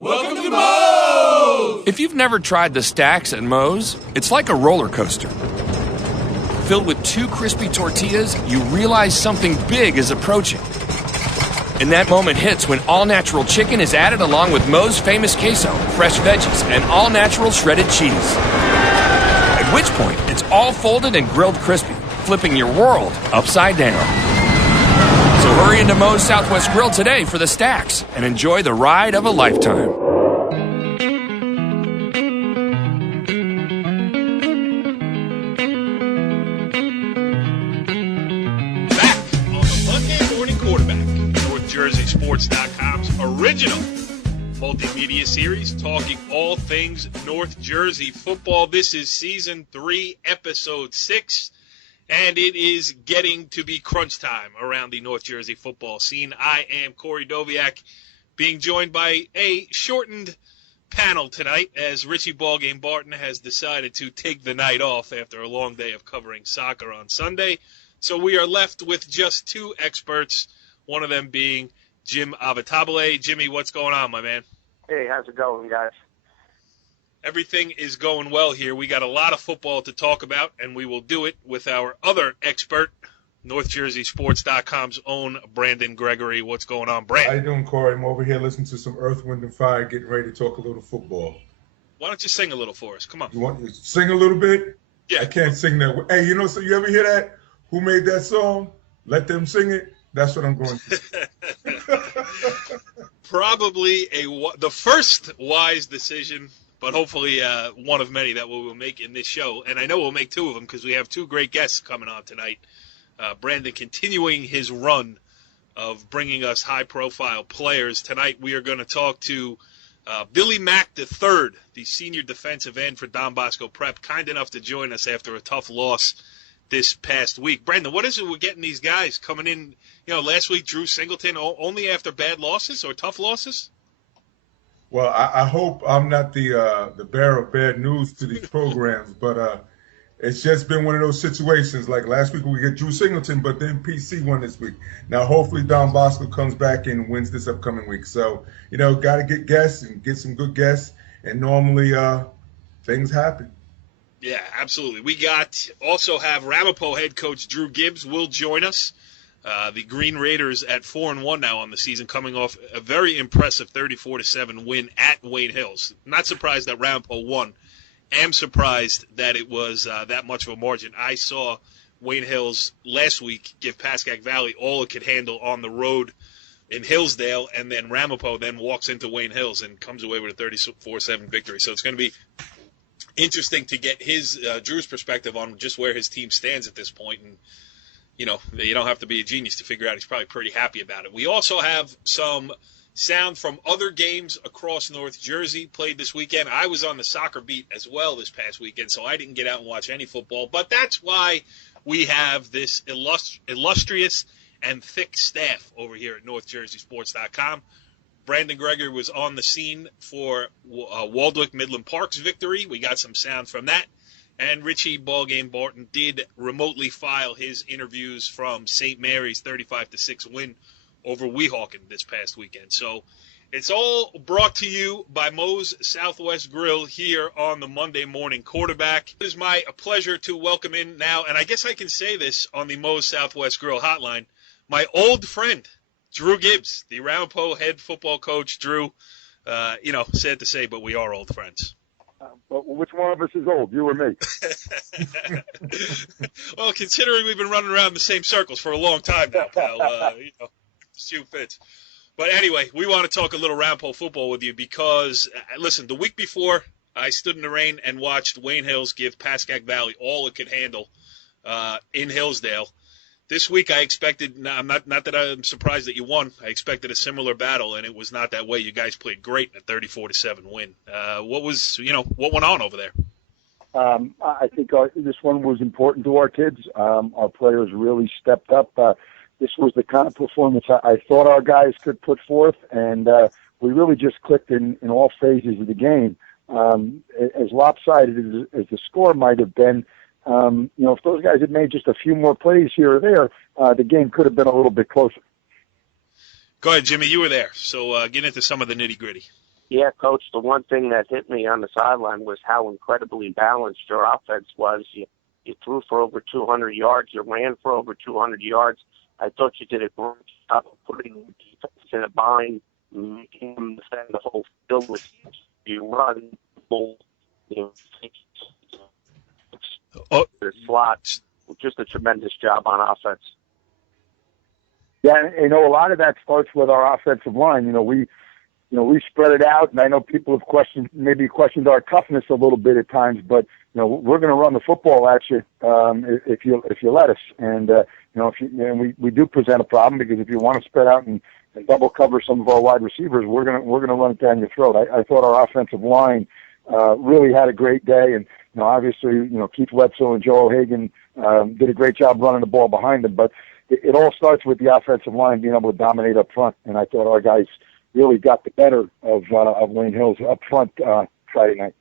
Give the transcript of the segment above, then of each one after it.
Welcome to Moe's! If you've never tried the stacks at Moe's, it's like a roller coaster. Filled with 2 crispy tortillas, you realize something big is approaching. And that moment hits when all-natural chicken is added along with Moe's famous queso, fresh veggies, and all-natural shredded cheese. At which point, it's all folded and grilled crispy, flipping your world upside down. So hurry into Moe's Southwest Grill today for the stacks and enjoy the ride of a lifetime. Back on the Monday Morning Quarterback, NorthJerseySports.com's original multimedia series talking all things North Jersey football. This is Season 3, Episode 6. And it is getting to be crunch time around the North Jersey football scene. I am Corey Doviak, being joined by a shortened panel tonight as Richie Ballgame Barton has decided to take the night off after a long day of covering soccer on Sunday. So we are left with just 2 experts, one of them being Jim Avatabile. Jimmy, what's going on, my man? Hey, how's it going, guys? Everything is going well here. We got a lot of football to talk about, and we will do it with our other expert, NorthJerseySports.com's own Brandon Gregory. What's going on, Brandon? How you doing, Corey? I'm over here listening to some Earth, Wind, and Fire, getting ready to talk a little football. Why don't you sing a little for us? Come on. You want to sing a little bit? Yeah. I can't sing that. Hey, you know, so you ever hear that? Who made that song? Let them sing it. That's what I'm going to. Probably the first wise decision, but hopefully one of many that we will make in this show. And I know we'll make 2 of them because we have 2 great guests coming on tonight. Brandon continuing his run of bringing us high-profile players. Tonight we are going to talk to Billy Mack III, the senior defensive end for Don Bosco Prep, kind enough to join us after a tough loss this past week. Brandon, what is it we're getting these guys coming in? You know, last week Drew Singleton only after bad losses or tough losses? Well, I hope I'm not the bearer of bad news to these programs, but it's just been one of those situations. Like last week we get Drew Singleton, but then PC won this week. Now hopefully Don Bosco comes back and wins this upcoming week. So, you know, got to get guests and get some good guests, and normally things happen. Yeah, absolutely. We also have Ramapo head coach Drew Gibbs will join us. The Green Raiders at 4-1 now on the season, coming off a very impressive 34-7 win at Wayne Hills. Not surprised that Ramapo won. Am surprised that it was that much of a margin. I saw Wayne Hills last week give Pascack Valley all it could handle on the road in Hillsdale, and then Ramapo then walks into Wayne Hills and comes away with a 34-7 victory. So it's going to be interesting to get Drew's perspective on just where his team stands at this point. And you know, you don't have to be a genius to figure out he's probably pretty happy about it. We also have some sound from other games across North Jersey played this weekend. I was on the soccer beat as well this past weekend, so I didn't get out and watch any football. But that's why we have this illustrious and thick staff over here at NorthJerseySports.com. Brandon Gregory was on the scene for Waldwick Midland Park's victory. We got some sound from that. And Richie Ballgame Barton did remotely file his interviews from St. Mary's 35-6 win over Weehawken this past weekend. So it's all brought to you by Moe's Southwest Grill here on the Monday Morning Quarterback. It is my pleasure to welcome in now, and I guess I can say this on the Moe's Southwest Grill hotline, my old friend, Drew Gibbs, the Ramapo head football coach. Drew, sad to say, but we are old friends. But which one of us is old, you or me? Well, considering we've been running around the same circles for a long time now, pal, shoe fits. But anyway, we want to talk a little Ramapo football with you because, listen, the week before, I stood in the rain and watched Wayne Hills give Pascack Valley all it could handle in Hillsdale. This week I expected, not that I'm surprised that you won, I expected a similar battle, and it was not that way. You guys played great in a 34-7 win. What went on over there? I think this one was important to our kids. Our players really stepped up. This was the kind of performance I thought our guys could put forth, and we really just clicked in all phases of the game. As lopsided as the score might have been, if those guys had made just a few more plays here or there, the game could have been a little bit closer. Go ahead, Jimmy. You were there, so get into some of the nitty-gritty. Yeah, Coach, the one thing that hit me on the sideline was how incredibly balanced your offense was. You threw for over 200 yards. You ran for over 200 yards. I thought you did a great job of putting the defense in a bind, making them defend the whole field with you run, you know, the slot. Just a tremendous job on offense. Yeah, and, you know, a lot of that starts with our offensive line. We spread it out, and I know people have questioned our toughness a little bit at times, but we're going to run the football at you if you let us. And we do present a problem, because if you want to spread out and double cover some of our wide receivers, we're going to run it down your throat. I thought our offensive line really had a great day, and obviously Keith Wetzel and Joe O'Hagan did a great job running the ball behind them, but it all starts with the offensive line being able to dominate up front, and I thought our guys really got the better of Wayne Hills up front Friday night.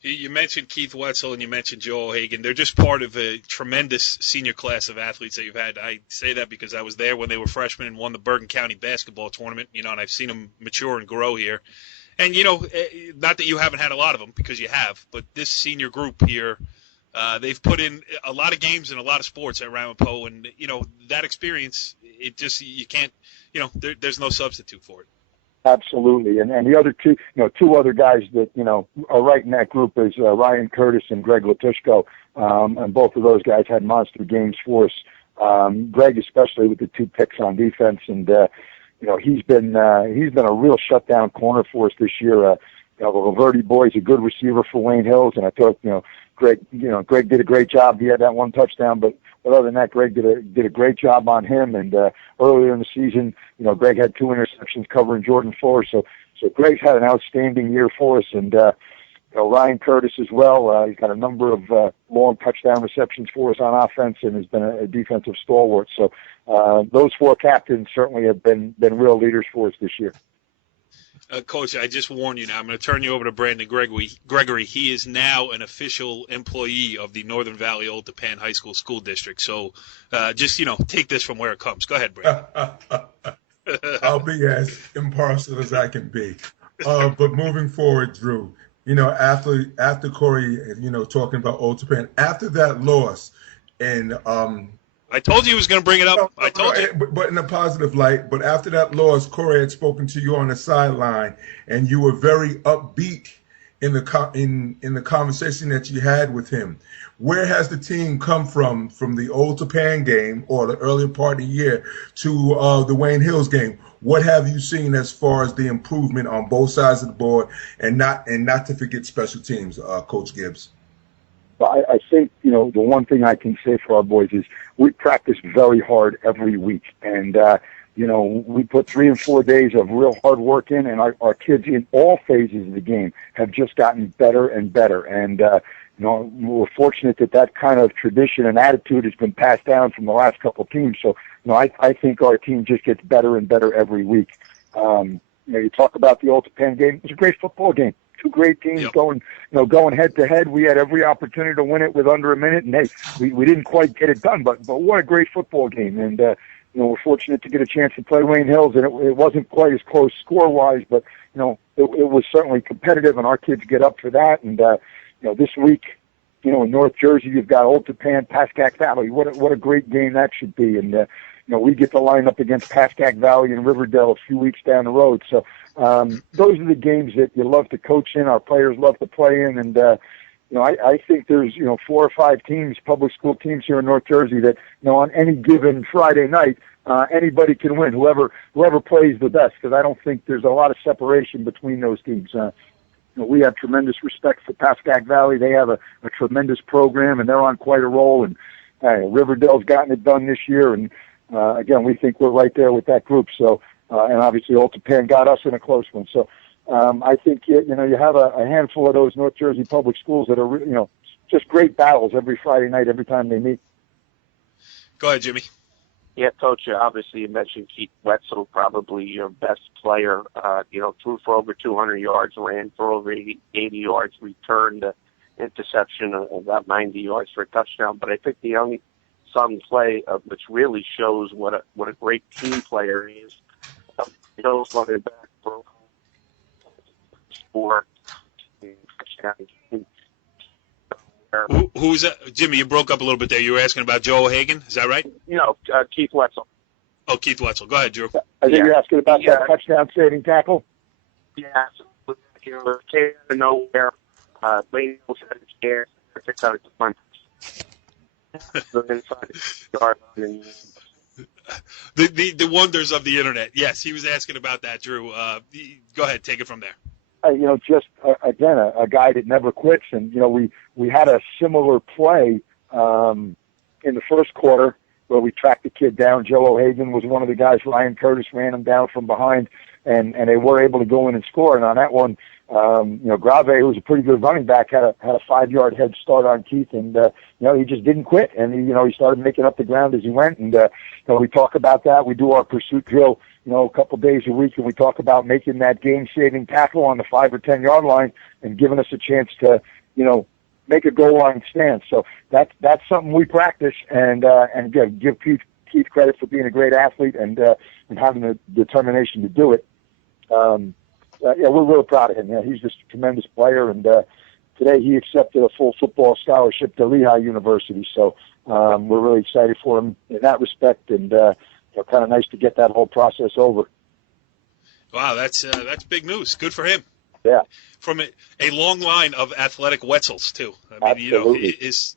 You mentioned Keith Wetzel and you mentioned Joe O'Hagan. They're just part of a tremendous senior class of athletes that you've had. I say that because I was there when they were freshmen and won the Bergen County basketball tournament, and I've seen them mature and grow here. And, not that you haven't had a lot of them, because you have, but this senior group here, they've put in a lot of games and a lot of sports at Ramapo, and, that experience, you can't, there's no substitute for it. Absolutely. And the other two other guys that, are right in that group is Ryan Curtis and Greg Latushko. And both of those guys had monster games for us. Greg, especially with the 2 picks on defense. And, he's been a real shutdown corner for us this year. The Laverty boy's a good receiver for Wayne Hills. And I thought, Greg did a great job. He had that 1 touchdown, but other than that, Greg did a great job on him. And earlier in the season, Greg had 2 interceptions covering Jordan Fuller. So Greg's had an outstanding year for us. And Ryan Curtis as well. He's got a number of long touchdown receptions for us on offense, and has been a defensive stalwart. So those 4 captains certainly have been real leaders for us this year. Coach, I just warn you now. I'm going to turn you over to Brandon Gregory. He is now an official employee of the Northern Valley Old Tappan High School District. So just, take this from where it comes. Go ahead, Brandon. I'll be as impartial as I can be. But moving forward, Drew, after Corey, talking about Old Tappan, after that loss, and I told you he was going to bring it up. I told you. But in a positive light. But after that loss, Corey had spoken to you on the sideline, and you were very upbeat in the conversation that you had with him. Where has the team come from the Old Tappan game or the earlier part of the year to the Wayne Hills game? What have you seen as far as the improvement on both sides of the board, and not to forget special teams, Coach Gibbs? I think, the one thing I can say for our boys is we practice very hard every week. And, we put 3 and 4 days of real hard work in, and our kids in all phases of the game have just gotten better and better. And, we're fortunate that kind of tradition and attitude has been passed down from the last couple of teams. So, I think our team just gets better and better every week. You talk about the Old Tappan game. It was a great football game. 2 great teams going head to head. We had every opportunity to win it with under a minute, and hey, we didn't quite get it done. But what a great football game! And we're fortunate to get a chance to play Wayne Hills, and it wasn't quite as close score wise, but it was certainly competitive, and our kids get up for that. And this week, in North Jersey, you've got Old Tappan, Pascack Valley. What a great game that should be! And we get to line up against Pascack Valley and Riverdale a few weeks down the road. So those are the games that you love to coach in, our players love to play in. And, I think there's, 4 or 5 teams, public school teams here in North Jersey that, on any given Friday night, anybody can win, whoever plays the best, because I don't think there's a lot of separation between those teams. We have tremendous respect for Pascack Valley. They have a tremendous program, and they're on quite a roll. And Riverdale's gotten it done this year. And, again, we think we're right there with that group. So, and obviously Old Tappan got us in a close one. So I think, you have a handful of those North Jersey public schools that are, just great battles every Friday night, every time they meet. Go ahead, Jimmy. Yeah, Coach, obviously you mentioned Keith Wetzel, probably your best player. Threw for over 200 yards, ran for over 80 yards, returned an interception of about 90 yards for a touchdown. But I think the only sung play which really shows what a great team player he is. Running back for for. Who's that? Jimmy, you broke up a little bit there. You were asking about Joe Hagan. Is that right? Keith Wetzel. Oh, Keith Wetzel. Go ahead, Drew. I think you're asking about that touchdown saving tackle. Yeah, came out of nowhere. Lane was at his chair, picked out at the front. The wonders of the internet. Yes, he was asking about that, Drew. Go ahead, take it from there. Again, a guy that never quits, and we had a similar play in the first quarter where we tracked the kid down. Joe O'Hagan was one of the guys. Ryan Curtis ran him down from behind, and they were able to go in and score. And on that one, Grave, who was a pretty good running back, had a 5-yard head start on Keith, and he just didn't quit, and he started making up the ground as he went. And we talk about that. We do our pursuit drill, a couple days a week, and we talk about making that game-saving tackle on the 5 or 10-yard line and giving us a chance to, make a goal line stand. So that's something we practice, and again, give Keith credit for being a great athlete and having the determination to do it. We're really proud of him. He's just a tremendous player, and today he accepted a full football scholarship to Lehigh University. So we're really excited for him in that respect, and kind of nice to get that whole process over. Wow, that's big news. Good for him. Yeah. From a long line of athletic Wetzels too. I mean, Absolutely. His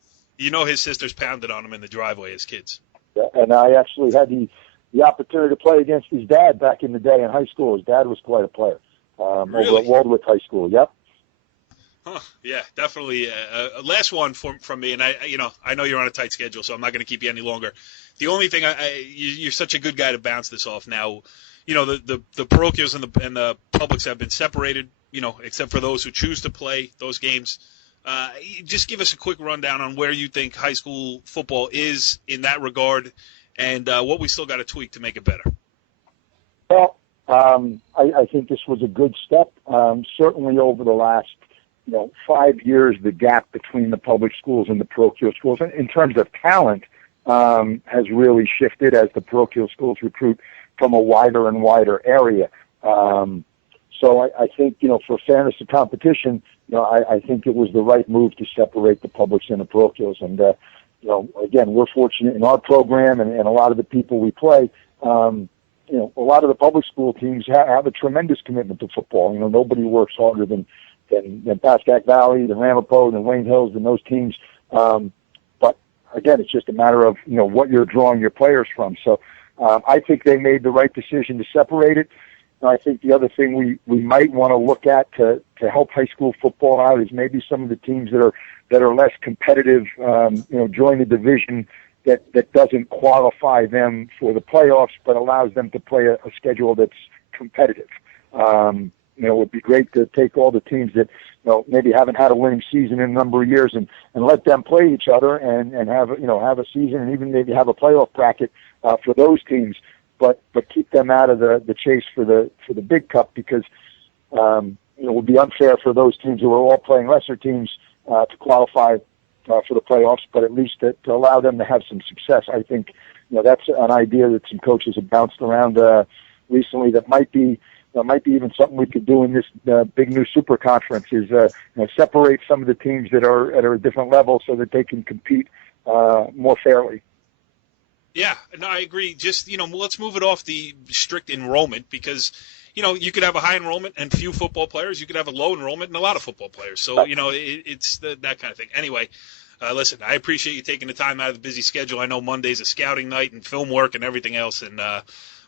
sisters pounded on him in the driveway as kids. Yeah, and I actually had the opportunity to play against his dad back in the day in high school. His dad was quite a player. Really? Over at Waldwick High School. Yep. Huh, yeah, definitely. Last one from me, and I know you're on a tight schedule, so I'm not going to keep you any longer. The only thing, you're such a good guy to bounce this off now. The parochials and the publics have been separated, except for those who choose to play those games. Just give us a quick rundown on where you think high school football is in that regard, and what we still got to tweak to make it better. Well, I think this was a good step. Certainly over the last 5 years, the gap between the public schools and the parochial schools, in terms of talent, has really shifted as the parochial schools recruit from a wider and wider area. So I think, for fairness of competition, I think it was the right move to separate the publics and the parochials. And, again, we're fortunate in our program and a lot of the people we play. A lot of the public school teams have a tremendous commitment to football. Nobody works harder than Pascack Valley, than Ramapo, than Wayne Hills, than those teams. But again, it's just a matter of, what you're drawing your players from. So I think they made the right decision to separate it. And I think the other thing we might want to look at to help high school football out is maybe some of the teams that are less competitive, join the division that doesn't qualify them for the playoffs, but allows them to play a schedule that's competitive. It would be great to take all the teams that maybe haven't had a winning season in a number of years and let them play each other and have a season and even maybe have a playoff bracket for those teams, but keep them out of the chase for the big cup, because it would be unfair for those teams who are all playing lesser teams to qualify for the playoffs, but at least to allow them to have some success. I think that's an idea that some coaches have bounced around recently that might be even something we could do in this big new super conference, is separate some of the teams that are at a different level so that they can compete more fairly. Yeah, no, I agree. Just, let's move it off the strict enrollment, because, you could have a high enrollment and few football players. You could have a low enrollment and a lot of football players. So, it's that kind of thing. Anyway, listen, I appreciate you taking the time out of the busy schedule. I know Monday's a scouting night and film work and everything else, and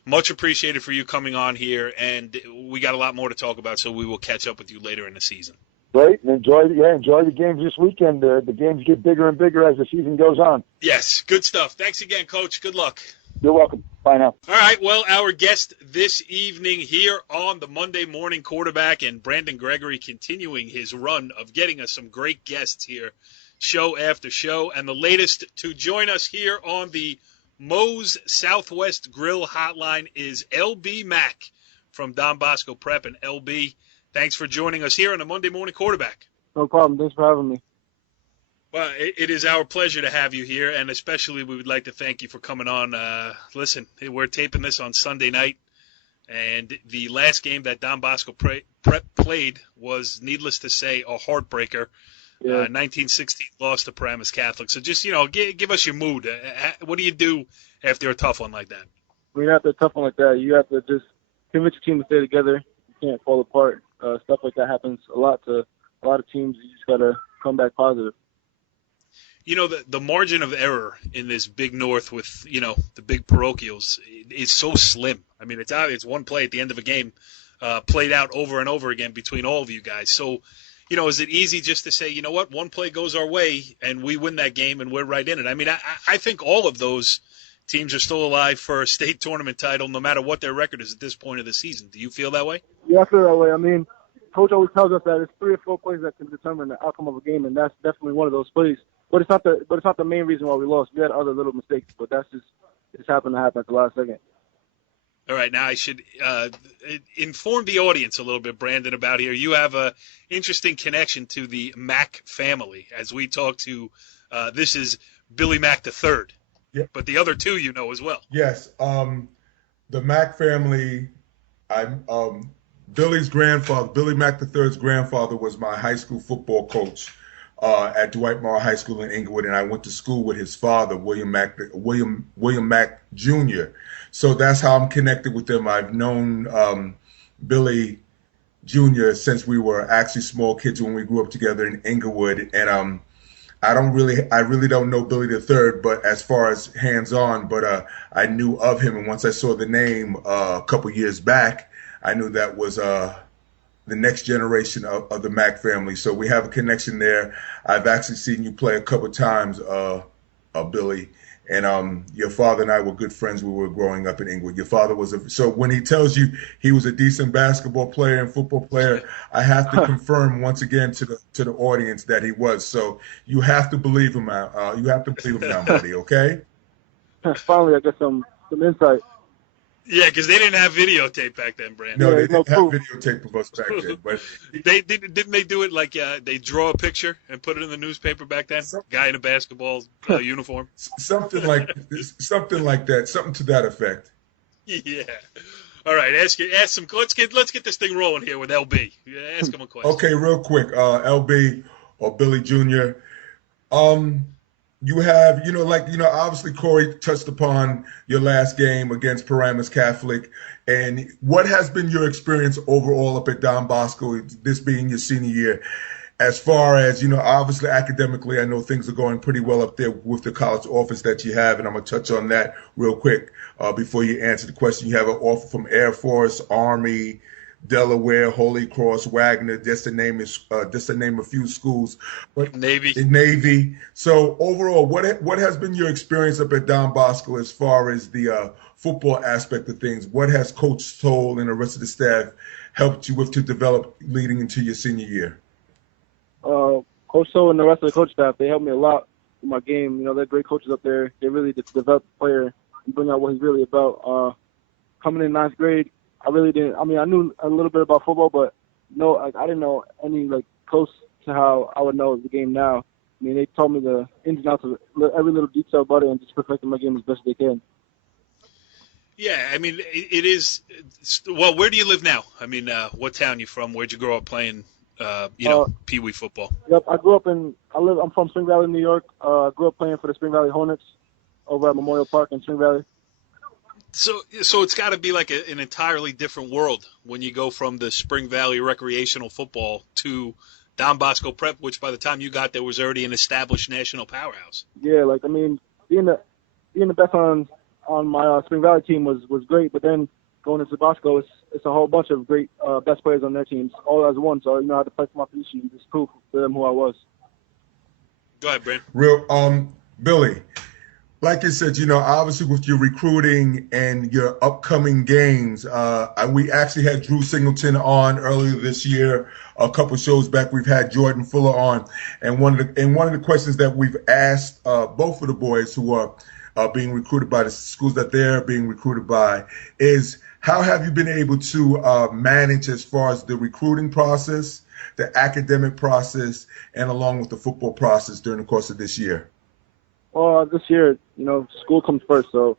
much appreciated for you coming on here. And we got a lot more to talk about, so we will catch up with you later in the season. Great. Enjoy the games this weekend. The games get bigger and bigger as the season goes on. Yes, good stuff. Thanks again, Coach. Good luck. You're welcome. Bye now. All right, well, our guest this evening here on the Monday Morning Quarterback, and Brandon Gregory continuing his run of getting us some great guests here, show after show. And the latest to join us here on the Moe's Southwest Grill Hotline is LB Mack from Don Bosco Prep. And LB, thanks for joining us here on the Monday Morning Quarterback. No problem. Thanks for having me. Well, it is our pleasure to have you here, and especially we would like to thank you for coming on. Listen, we're taping this on Sunday night, and the last game that Don Bosco Prep Prep played was, needless to say, a heartbreaker. Yeah. 1916 loss to Paramus Catholic. So just, give us your mood. What do you do after a tough one like that? When after a tough one like that, you have to just convince your team to stay together. You can't fall apart. Stuff like that happens a lot to a lot of teams. You just got to come back positive. The margin of error in this Big North with, the big parochials is so slim. I mean, it's one play at the end of a game played out over and over again between all of you guys. So, is it easy just to say, you know what, one play goes our way and we win that game and we're right in it? I mean, I think all of those teams are still alive for a state tournament title no matter what their record is at this point of the season. Do you feel that way? Yeah, I feel that way. I mean, Coach always tells us that it's 3 or 4 plays that can determine the outcome of a game, and that's definitely one of those plays. But it's not the main reason why we lost. We had other little mistakes, but that's just happened to happen at the last second. All right, now I should inform the audience a little bit, Brandon, about here. You have a interesting connection to the Mack family. As we talk to, this is Billy Mack III, Yep. But the other two as well. Yes, the Mack family. Billy's grandfather, Billy Mack III's grandfather, was my high school football coach at Dwight Morrow High School in Inglewood, and I went to school with his father, William Mack Jr. So that's how I'm connected with them. I've known Billy Jr. since we were actually small kids when we grew up together in Inglewood, and I really don't know Billy III, but as far as hands-on, but I knew of him, and once I saw the name a couple years back, I knew that was the next generation of the Mack family. So we have a connection there. I've actually seen you play a couple times, Billy, and your father and I were good friends when we were growing up in Inglewood. Your father was so when he tells you he was a decent basketball player and football player, I have to confirm once again to the audience that he was. So you have to believe him now. You have to believe him now, buddy. Okay. Finally, I got some insight. Yeah, because they didn't have videotape back then, Brandon. No, they didn't have videotape of us back then. But didn't they do it like they draw a picture and put it in the newspaper back then? Guy in a basketball uniform. Something like that. Something to that effect. Yeah. All right. Ask some. Let's get this thing rolling here with LB. Ask him a question. Okay, real quick, LB or Billy Jr. You have, obviously Corey touched upon your last game against Paramus Catholic. And what has been your experience overall up at Don Bosco, this being your senior year, as far as, obviously academically, I know things are going pretty well up there with the college office that you have. And I'm going to touch on that real quick before you answer the question. You have an offer from Air Force, Army, Delaware, Holy Cross, Wagner, just to name a few schools. But Navy. So overall, what has been your experience up at Don Bosco as far as the football aspect of things? What has Coach Toll and the rest of the staff helped you with to develop leading into your senior year? Coach Toll and the rest of the coach staff, they helped me a lot in my game. They're great coaches up there. They really develop the player and bring out what he's really about. Coming in 9th grade, I really didn't. I mean, I knew a little bit about football, but I didn't know any close to how I would know the game now. I mean, they told me the ins and outs of every little detail about it and just perfecting my game as best they can. Yeah, I mean, it is. Well, where do you live now? I mean, what town you from? Where'd you grow up playing? Pee wee football. Yep, I'm from Spring Valley, New York. I grew up playing for the Spring Valley Hornets over at Memorial Park in Spring Valley. So it's got to be like an entirely different world when you go from the Spring Valley recreational football to Don Bosco Prep, which by the time you got there was already an established national powerhouse. Yeah, being the best on my Spring Valley team was great, but then going into Bosco, it's a whole bunch of great best players on their teams all as one. So I had to fight for my position and just prove to them who I was. Go ahead, Brandon. Billy. Like I said, obviously with your recruiting and your upcoming games, we actually had Drew Singleton on earlier this year. A couple shows back, we've had Jordan Fuller on, and one of the questions that we've asked both of the boys who are being recruited by the schools that they're being recruited by is how have you been able to manage as far as the recruiting process, the academic process, and along with the football process during the course of this year? This year, school comes first. So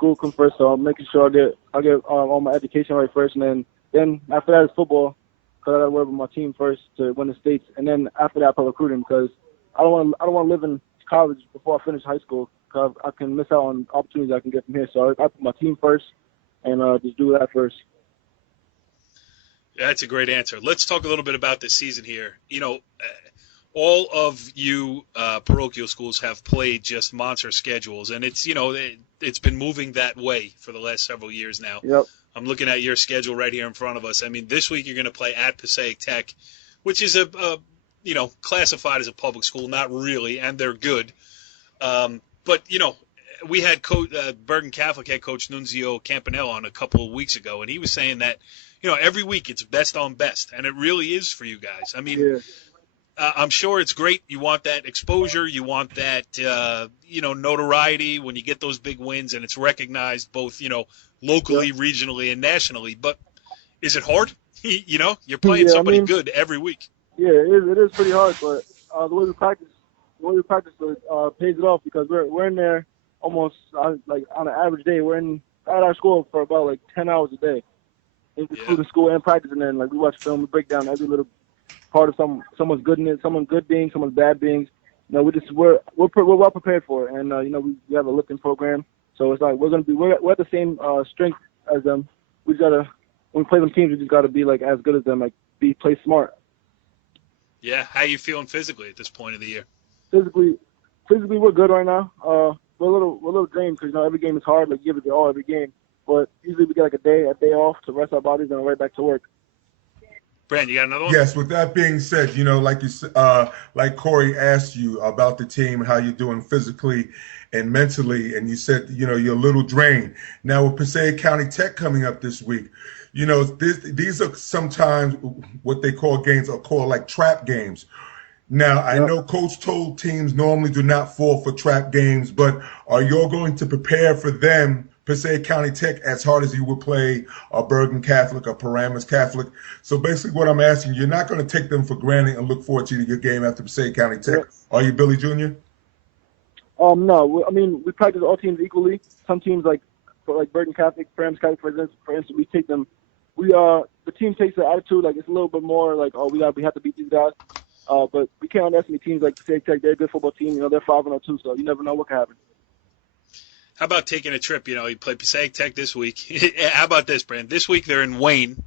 I'm making sure I get all my education right first, and then after that is football. because I got to worry about my team first to win the states, and then after that, probably recruiting, because I don't want to live in college before I finish high school, because I can miss out on opportunities I can get from here. So I put my team first and just do that first. That's a great answer. Let's talk a little bit about this season here. All of you parochial schools have played just monster schedules, and it's been moving that way for the last several years now. Yep. I'm looking at your schedule right here in front of us. I mean, this week you're going to play at Passaic Tech, which is classified as a public school, not really, and they're good. But we had Bergen Catholic head coach Nunzio Campanella on a couple of weeks ago, and he was saying that every week it's best on best, and it really is for you guys. I mean. Yeah. I'm sure it's great. You want that exposure. You want that, notoriety when you get those big wins, and it's recognized both, locally, regionally, and nationally. But is it hard? You're playing somebody good every week. Yeah, it is pretty hard. But the way we practice pays it off, because we're in there almost on an average day. We're at our school for about 10 hours a day, including school and practice. And then we watch film, we break down every little part of someone's goodness, someone's good being, someone's bad beings. We're well prepared for it, and we have a lifting program, so it's we're at the same strength as them. We just gotta, when we play them teams, we just gotta be as good as them, play smart. Yeah, how you feeling physically at this point of the year? Physically, we're good right now. We're a little drained because every game is hard. You give it your all every game, but usually we get a day off to rest our bodies and right back to work. Brandon, you got another one? Yes, with that being said, like Corey asked you about the team, how you're doing physically and mentally, and you said, you're a little drained. Now with Passaic County Tech coming up this week, these are sometimes what they call games are called trap games. Now, I know Coach told teams normally do not fall for trap games, but are you going to prepare for them, Passaic County Tech, as hard as you would play a Bergen Catholic or Paramus Catholic? So basically what I'm asking, you're not going to take them for granted and look forward to your game after Passaic County Tech. Are you, Billy Jr.? No. I mean, we practice all teams equally. Some teams for Bergen Catholic, Paramus Catholic, for instance, we take them. The team takes the attitude it's a little bit more we have to beat these guys. But we can't underestimate teams like Passaic Tech. They're a good football team. They're 5-2, so you never know what can happen. How about taking a trip? You play Passaic Tech this week. How about this, Brandon? This week they're in Wayne.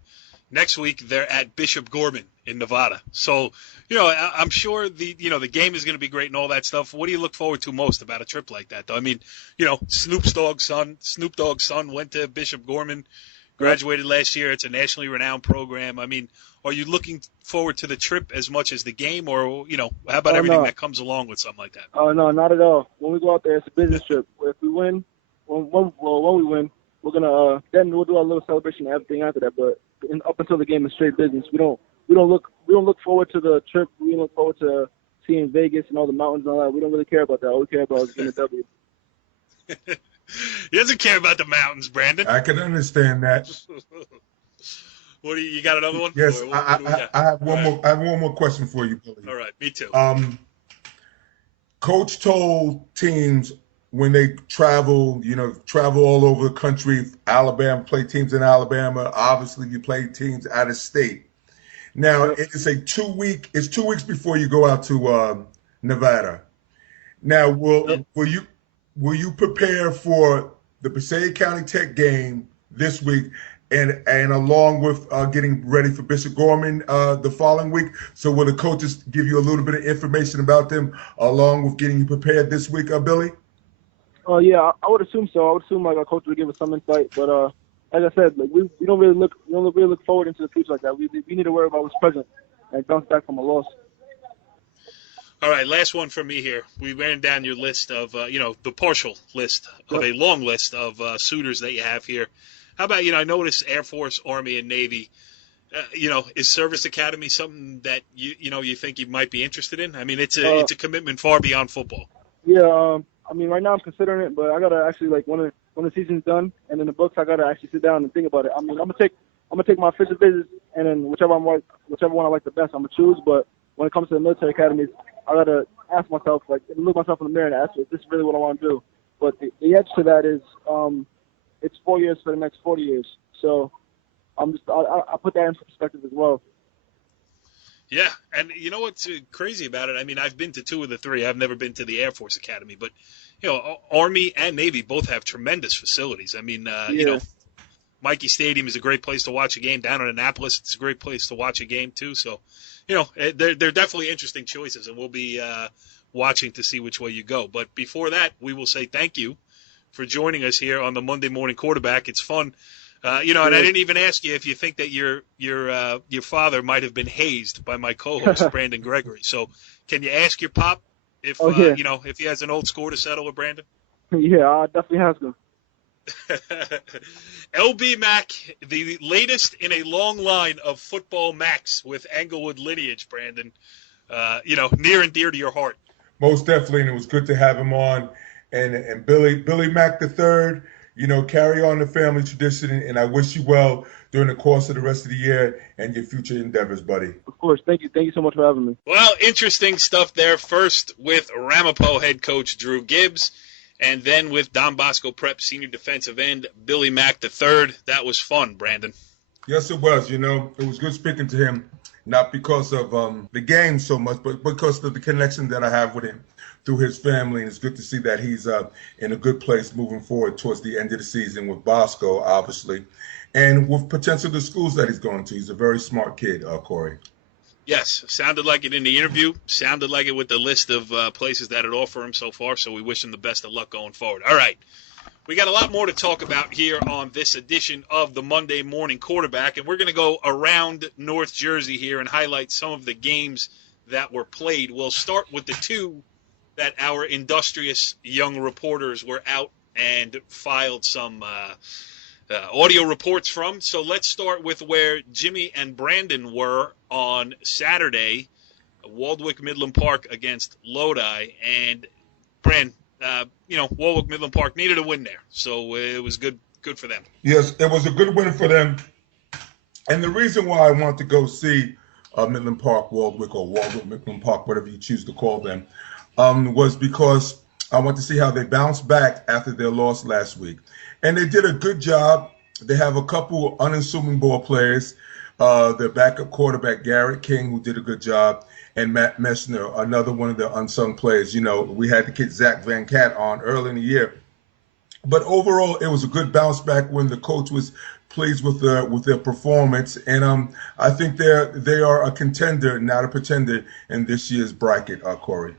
Next week they're at Bishop Gorman in Nevada. So, I'm sure the game is going to be great and all that stuff. What do you look forward to most about a trip like that, though? I mean, Snoop Dogg's son went to Bishop Gorman, graduated last year. It's a nationally renowned program. I mean, are you looking forward to the trip as much as the game, or how about everything that comes along with something like that? Oh no, not at all. When we go out there, it's a business trip. If we win, when we win, we're gonna then we'll do our little celebration and everything after that. But up until the game, it's straight business. We don't look forward to the trip. We don't look forward to seeing Vegas and all the mountains and all that. We don't really care about that. All we care about is getting a W. He doesn't care about the mountains, Brandon. I can understand that. What do you got another one? Yes, I have one more. I have one more question for you, Billy. All right, me too. Coach told teams when they travel all over the country. Alabama, play teams in Alabama. Obviously, you play teams out of state. Now it's 2 week. It's 2 weeks before you go out to Nevada. Now, will you prepare for the Passaic County Tech game this week? And along with getting ready for Bishop Gorman the following week. So will the coaches give you a little bit of information about them along with getting you prepared this week, Billy? Yeah, I would assume so. I would assume our coach would give us some insight. But like I said, we don't really look forward into the future like that. We need to worry about what's present and bounce back from a loss. All right, last one from me here. We ran down your list of the partial list of a long list of suitors that you have here. How about, I noticed Air Force, Army, and Navy. Is Service Academy something that you think you might be interested in? I mean, it's a commitment far beyond football. Yeah, I mean, right now I'm considering it, but I gotta actually when the season's done and in the books, I gotta actually sit down and think about it. I mean, I'm gonna take my official visits, and then whichever one I like the best, I'm gonna choose. But when it comes to the military academies, I gotta ask myself, look myself in the mirror and ask, is this really what I want to do? But the edge to that is, it's 4 years for the next 40 years. So I put that into perspective as well. Yeah, and you know what's crazy about it? I mean, I've been to 2 of the 3. I've never been to the Air Force Academy, but Army and Navy both have tremendous facilities. I mean, Mikey Stadium is a great place to watch a game. Down in Annapolis, it's a great place to watch a game too. So, they're definitely interesting choices, and we'll be watching to see which way you go. But before that, we will say thank you for joining us here on the Monday Morning Quarterback. It's fun. And I didn't even ask you if you think that your father might have been hazed by my co-host Brandon Gregory. So, can you ask your pop if if he has an old score to settle with Brandon? Yeah, I'll definitely ask him. LB Mack, the latest in a long line of football Macks with Englewood lineage, Brandon. Near and dear to your heart. Most definitely, and it was good to have him on. And Billy Mack III, carry on the family tradition, and I wish you well during the course of the rest of the year and your future endeavors, buddy. Of course. Thank you. Thank you so much for having me. Well, interesting stuff there. First with Ramapo head coach Drew Gibbs, and then with Don Bosco Prep senior defensive end Billy Mack III. That was fun, Brandon. Yes, it was. It was good speaking to him, not because of the game so much, but because of the connection that I have with him through his family. And it's good to see that he's in a good place moving forward towards the end of the season with Bosco, obviously, and with potential the schools that he's going to. He's a very smart kid, Corey. Yes, sounded like it in the interview. Sounded like it with the list of places that had offered him so far, so we wish him the best of luck going forward. All right. We got a lot more to talk about here on this edition of the Monday Morning Quarterback, and we're going to go around North Jersey here and highlight some of the games that were played. We'll start with the 2 that our industrious young reporters were out and filed some audio reports from. So let's start with where Jimmy and Brandon were on Saturday, Waldwick Midland Park against Lodi. And, Brand, Waldwick Midland Park needed a win there. So it was good for them. Yes, it was a good win for them. And the reason why I want to go see Midland Park, Waldwick, or Waldwick Midland Park, whatever you choose to call them, was because I want to see how they bounced back after their loss last week. And they did a good job. They have a couple unassuming ball players. Their backup quarterback, Garrett King, who did a good job, and Matt Messner, another one of the unsung players. We had the kid Zach Van Cat on early in the year. But overall, it was a good bounce back when the coach was pleased with their performance. And I think they are a contender, not a pretender, in this year's bracket, Corey.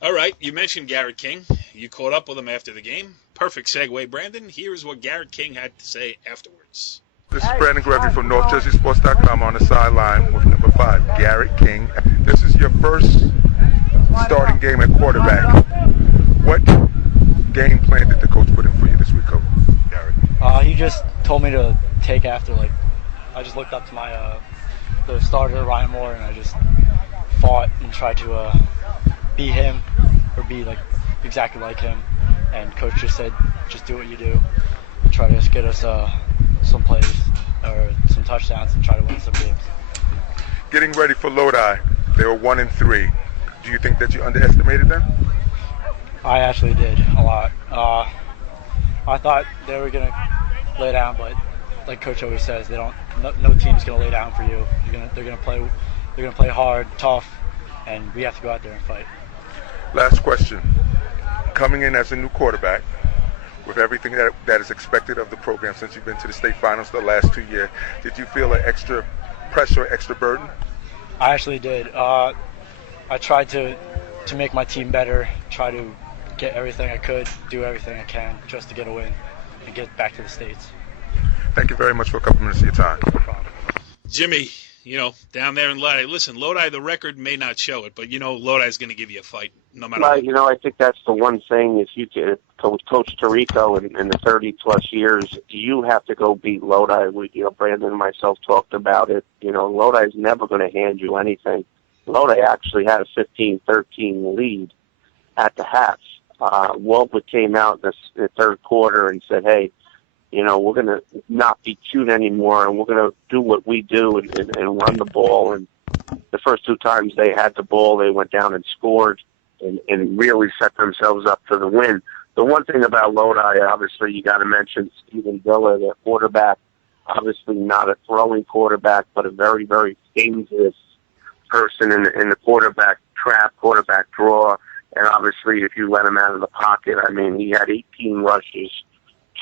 All right, you mentioned Garrett King. You caught up with him after the game. Perfect segue, Brandon. Here's what Garrett King had to say afterwards. This is Brandon Gregory from NorthJerseySports.com on the sideline with number 5, Garrett King. This is your first starting game at quarterback. What game plan did the coach put in for you this week, Coach Garrett? He just told me to take after. I just looked up to my the starter, Ryan Moore, and I just fought and tried to be him or be exactly like him. And coach just said, just do what you do and try to just get us some plays or some touchdowns and try to win some games. Getting ready for Lodi, they were 1-3. Do you think that you underestimated them? I actually did a lot. I thought they were gonna lay down, but like coach always says, no team's gonna lay down for you. They're gonna play hard, tough, and we have to go out there and fight. Last question. Coming in as a new quarterback, with everything that is expected of the program since you've been to the state finals the last 2 years, did you feel an extra pressure, extra burden? I actually did. I tried to make my team better, try to get everything I could, do everything I can just to get a win and get back to the States. Thank you very much for a couple minutes of your time. No problem. Jimmy, down there in Lodi, listen, Lodi, the record may not show it, but Lodi's going to give you a fight no matter what. I think that's the one thing. If you get Coach Tirico in the 30-plus years, you have to go beat Lodi. Brandon and myself talked about it. Lodi's never going to hand you anything. Lodi actually had a 15-13 lead at the half. Waldwick came out in the third quarter and said, hey, we're going to not be cute anymore, and we're going to do what we do and run the ball. And the first 2 times they had the ball, they went down and scored and really set themselves up for the win. The one thing about Lodi, obviously, you got to mention Stephen Villa, their quarterback. Obviously not a throwing quarterback, but a very, very dangerous person in the quarterback trap, quarterback draw. And obviously, if you let him out of the pocket, I mean, he had 18 rushes,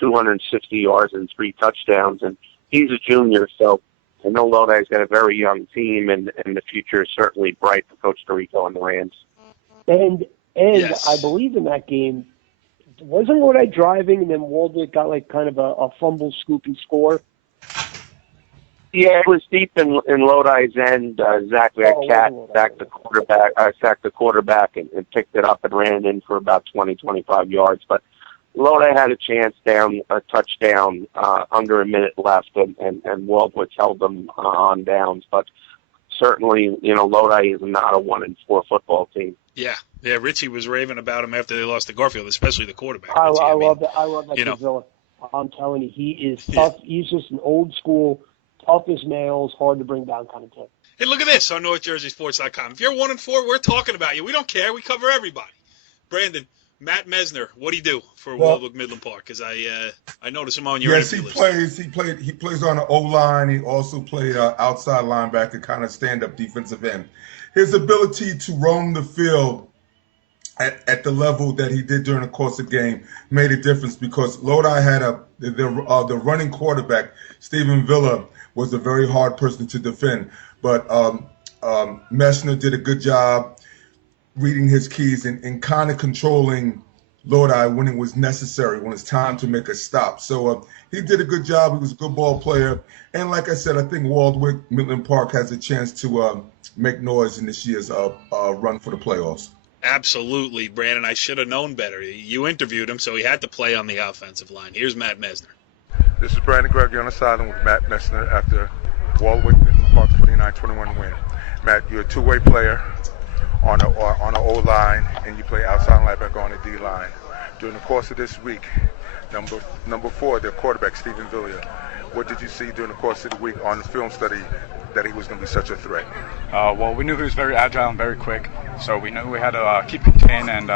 260 yards, and 3 touchdowns. And he's a junior, so I know Lodi's got a very young team, and the future is certainly bright for Coach Tirico and the Rams. And Yes. I believe in that game, wasn't Lodi driving, and then Waldwick got like kind of a fumble, scoop, and score? Yeah, it was deep in Lodi's end. Zach sacked the quarterback and picked it up and ran it in for about 20, 25 yards. But Lodi had a chance down, a touchdown, under a minute left, and Waldwick held them on downs. But certainly, Lodi is not a 1-4 football team. Yeah, Richie was raving about him after they lost to Garfield, especially the quarterback. I Richie. love that kid, Villa. I'm telling you, he is tough. He's just an old school, tough as nails, hard to bring down kind of kid. Hey, look at this on NorthJerseySports.com. If you're 1-4, we're talking about you. We don't care. We cover everybody. Brandon, Matt Mesner, what do you do for Waldwick Midland Park? Because I noticed him on your yes, interview list. He plays on the O-line. He also played outside linebacker, kind of stand-up defensive end. His ability to roam the field at the level that he did during the course of the game made a difference because Lodi had the running quarterback, Stephen Villa, was a very hard person to defend. But Messner did a good job reading his keys and kind of controlling Lodi when it was necessary, when it's time to make a stop. So he did a good job. He was a good ball player. And like I said, I think Waldwick Midland Park has a chance to make noise in this year's run for the playoffs. Absolutely, Brandon. I should have known better. You interviewed him, so he had to play on the offensive line. Here's Matt Mesner. This is Brandon Gregory on the sideline with Matt Messner after Waldwick Midland Park's 29-21 win. Matt, you're a two-way player on the O-line, and you play outside linebacker on the D-line. During the course of this week, number 4, their quarterback, Stephen Villa, what did you see during the course of the week on the film study that he was going to be such a threat? Well, we knew he was very agile and very quick, so we knew we had to keep contained and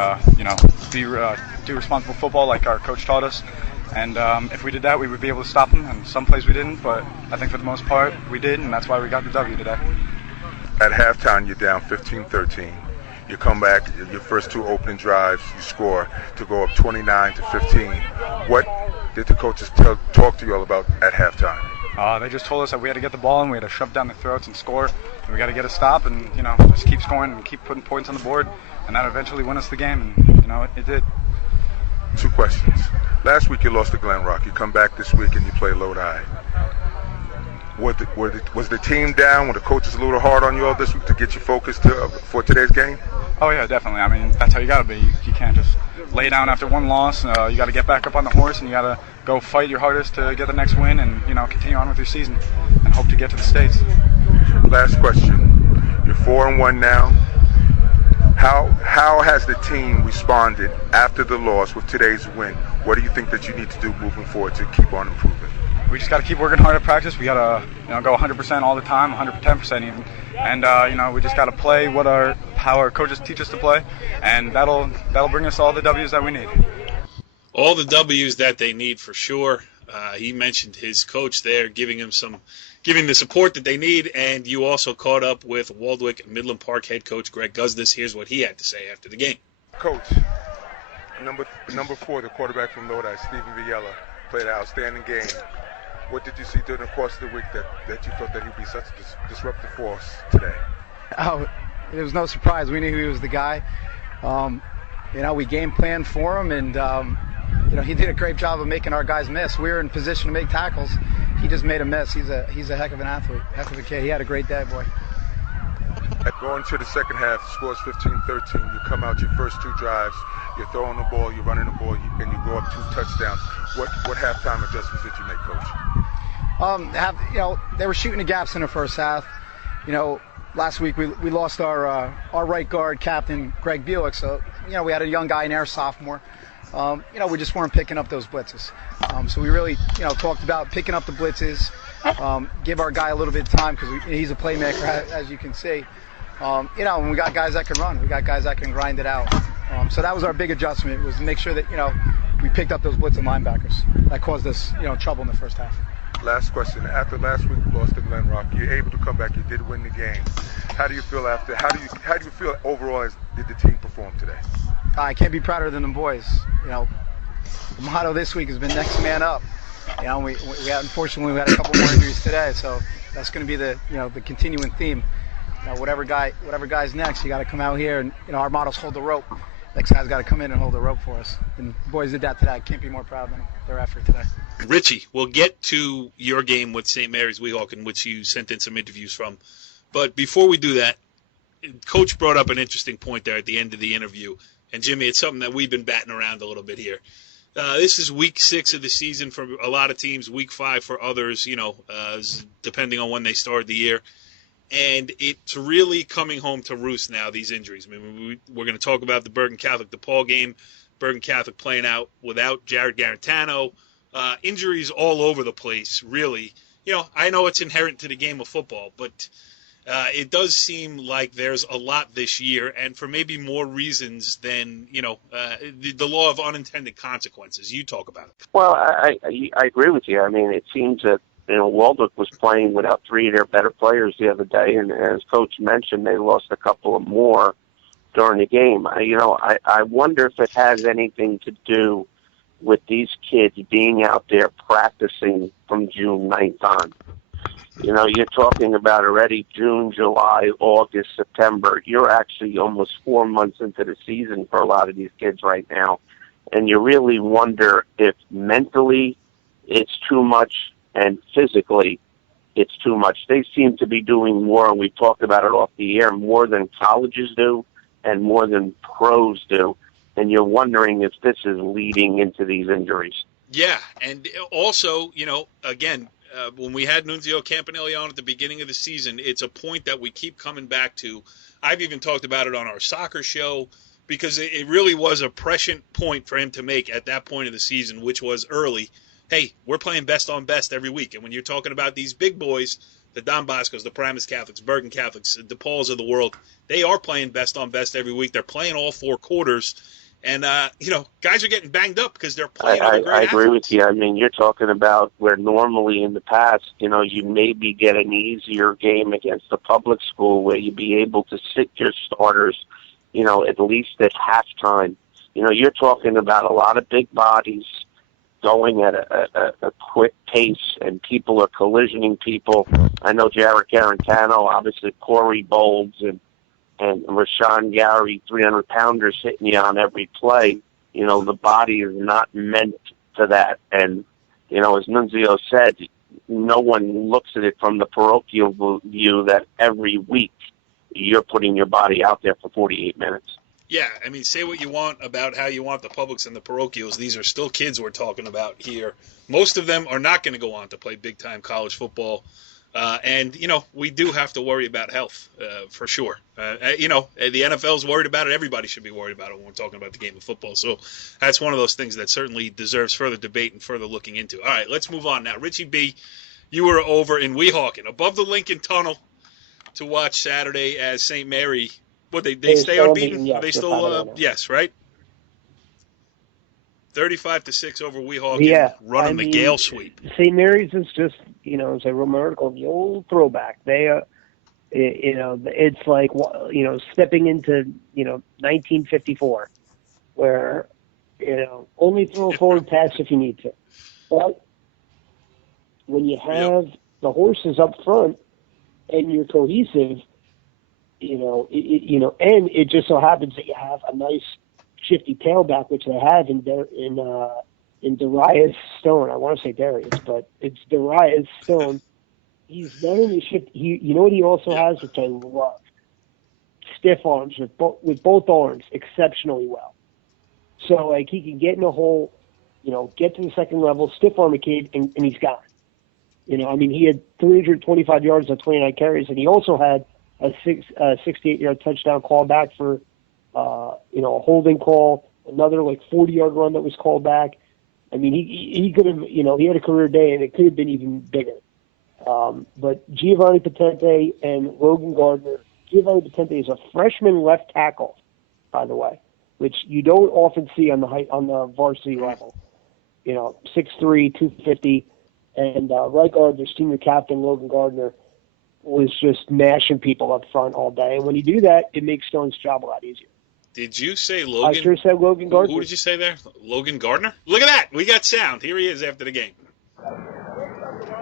do responsible football like our coach taught us. And if we did that, we would be able to stop him. And some plays we didn't, but I think for the most part we did, and that's why we got the W today. At halftime, you're down 15-13. You come back, your first 2 opening drives, you score to go up 29-15. What did the coaches talk to you all about at halftime? They just told us that we had to get the ball and we had to shove down the throats and score. And we got to get a stop and just keep scoring and keep putting points on the board, and that eventually win us the game. And it did. 2 questions. Last week you lost to Glen Rock. You come back this week and you play Lodi. Was the team down? Were the coaches a little hard on you all this week to get you focused for today's game? Oh yeah, definitely. I mean, that's how you got to be. You can't just lay down after one loss. You got to get back up on the horse and you got to go fight your hardest to get the next win and continue on with your season and hope to get to the States. Last question. You're 4-1 now. How has the team responded after the loss with today's win? What do you think that you need to do moving forward to keep on improving? We just got to keep working hard at practice. We got to go 100% all the time, 110% even. And we just got to play how our coaches teach us to play, and that'll bring us all the W's that we need. All the W's that they need for sure. He mentioned his coach there, giving the support that they need, and you also caught up with Waldwick Midland Park head coach Greg Guzdas. Here's what he had to say after the game. Coach, number 4, the quarterback from Lodi, Stephen Villela, played an outstanding game. What did you see during the course of the week that you thought that he'd be such a disruptive force today? Oh, it was no surprise. We knew he was the guy. We game planned for him, and he did a great job of making our guys miss. We were in position to make tackles. He just made a miss. He's a heck of an athlete, heck of a kid. He had a great day, boy. Going to the second half, scores 15-13. You come out your first 2 drives. You're throwing the ball, you're running the ball, and you go up 2 touchdowns. What halftime adjustments did you make, Coach? They were shooting the gaps in the first half. Last week we lost our right guard captain, Greg Buick. So we had a young guy in there, sophomore. We just weren't picking up those blitzes. So we really talked about picking up the blitzes, give our guy a little bit of time because he's a playmaker, as you can see. And we got guys that can run. We got guys that can grind it out. So that was our big adjustment, was to make sure that we picked up those blitzing linebackers that caused us trouble in the first half. last question. After last week you lost to Glen Rock, you're able to come back. You did win the game. How do you feel after? How do you feel overall? Did the team perform today? I can't be prouder than the boys. You know, the motto this week has been next man up. You know, we had, unfortunately we had a couple more injuries today, so that's going to be the continuing theme. You know, whatever guy's next, you got to come out here and our motto's hold the rope. Next guy's got to come in and hold the rope for us. And the boys did that today. I can't be more proud of their effort today. Richie, we'll get to your game with St. Mary's Weehawken, which you sent in some interviews from. But before we do that, Coach brought up an interesting point there at the end of the interview. And, Jimmy, it's something that we've been batting around a little bit here. This is week 6 of the season for a lot of teams, week 5 for others, depending on when they started the year. And it's really coming home to roost now, these injuries. I mean, we're going to talk about the Bergen Catholic DePaul game, Bergen Catholic playing out without Jared Garantano. Injuries all over the place, really. I know it's inherent to the game of football, but it does seem like there's a lot this year, and for maybe more reasons than, the law of unintended consequences. You talk about it. Well, I agree with you. I mean, it seems that, Waldock was playing without 3 of their better players the other day, and as Coach mentioned, they lost a couple of more during the game. I wonder if it has anything to do with these kids being out there practicing from June 9th on. You're talking about already June, July, August, September. You're actually almost 4 months into the season for a lot of these kids right now. And you really wonder if mentally it's too much and physically it's too much. They seem to be doing more, and we talked about it off the air, more than colleges do and more than pros do. And you're wondering if this is leading into these injuries. Yeah, and also, again, when we had Nunzio Campanelli on at the beginning of the season, it's a point that we keep coming back to. I've even talked about it on our soccer show because it really was a prescient point for him to make at that point of the season, which was early. Hey, we're playing best on best every week. And when you're talking about these big boys, the Don Boscos, the Paramus Catholics, Bergen Catholics, the DePauls of the world, they are playing best on best every week. They're playing all 4 quarters. And, guys are getting banged up because they're playing other great I agree athletes. with you. I mean, you're talking about where normally in the past, you maybe get an easier game against a public school where you'd be able to sit your starters, at least at halftime. You're talking about a lot of big bodies going at a quick pace, and people are collisioning people. I know Jared Garantano, obviously Corey Bowles, and Rashawn Gary, 300-pounders hitting you on every play. The body is not meant for that. And, as Nunzio said, no one looks at it from the parochial view that every week you're putting your body out there for 48 minutes. Yeah, I mean, say what you want about how you want the publics and the parochials. These are still kids we're talking about here. Most of them are not going to go on to play big-time college football. And, we do have to worry about health, for sure. The NFL's worried about it. Everybody should be worried about it when we're talking about the game of football. So that's one of those things that certainly deserves further debate and further looking into. All right, let's move on now. Richie B., you were over in Weehawken, above the Lincoln Tunnel, to watch Saturday as St. Mary. What, they stay unbeaten? Yes, Are they still, yes, right? 35-6 over Weehawken, running the Gale sweep. St. Mary's is just, as I wrote my article, the old throwback. They, it's like, stepping into, 1954, where, only throw a forward pass if you need to. But when you have the horses up front and you're cohesive, and it just so happens that you have a nice shifty tailback, which they have in Darius Stone. I want to say Darius, but it's Darius Stone. He's not only shifty. You know what he also has, which I love? Stiff arms with both arms exceptionally well. So like he can get in a hole, get to the second level, stiff arm a kid, and he's gone. He had 325 yards on 29 carries, and he also had a 68-yard touchdown call back for, a holding call, another 40-yard run that was called back. He could have, he had a career day, and it could have been even bigger. But Giovanni Potente and Logan Gardner, Giovanni Potente is a freshman left tackle, by the way, which you don't often see on the varsity level. 6'3", 250. And right guard, their senior captain, Logan Gardner, was just mashing people up front all day. And when you do that, it makes Stone's job a lot easier. Did you say Logan? I sure said Logan Gardner. Who did you say there? Logan Gardner? Look at that. We got sound. Here he is after the game.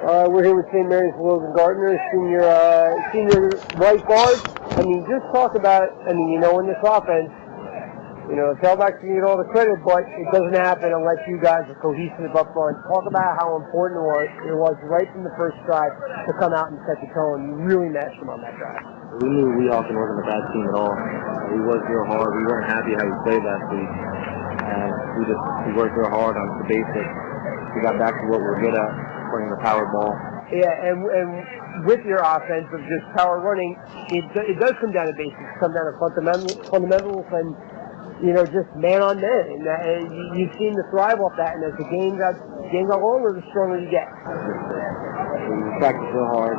We're here with St. Mary's Logan Gardner, senior right guard. I mean, just talk about, in this offense, tailbacks can get all the credit, but it doesn't happen unless you guys are cohesive up front. Talk about how important it was right from the first drive to come out and set the tone. You really matched them on that drive. We knew Weehawken wasn't a bad team at all. We worked real hard. We weren't happy how we played last week. And we worked real hard on the basics. We got back to what we're good at, playing the power ball. Yeah, and with your offense of just power running, it does come down to basics. It comes down to fundamentals and just man on man, and you seem to thrive off that. And as the game got longer, the stronger you get. We practice real hard.